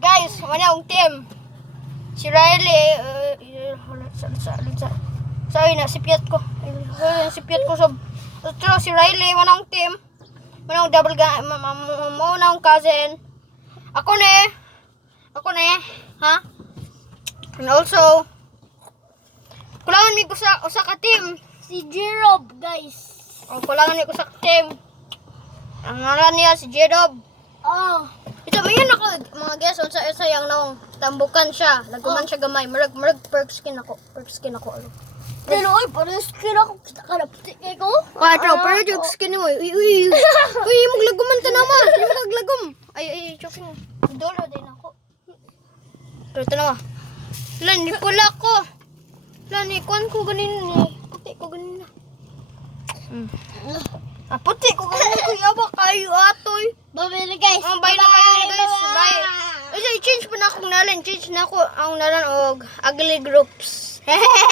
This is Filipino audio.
Guys, wala akong team. Si Riley, sorry na, sipyat ko. Sipyat ko sob. So, si Riley, wala akong team. Wala akong double ga, wala akong cousin. Ako ne, ha? And also, kulangan mi ko sa usa ka team. Si Jerob, guys. O, kulangan mi ko sa team. Ang ngalan niya si Jerob. Oh. Ito mayon ako mga guys unsa sayang nang tambukan siya. Laguman siya gamay. Murag perk skin ako. Ano. Pero oy, parang skin ako. Kita ka na puti kay ko. Pero jug skin mo. Uy, maglaguman ta naman. Di mo kaglagom. Ay, choking. Dolo din ako. Pero ito naman. Lan, di pula ko. Lan, ikuan ko ganin. Puti ko ganin na. Puti ko ganin ko. Yawa kayo atoy. Bye guys. Bye na kayo guys. Bye. Ay, change pa na akong nalan. Change na ako ang nalan og ugly groups.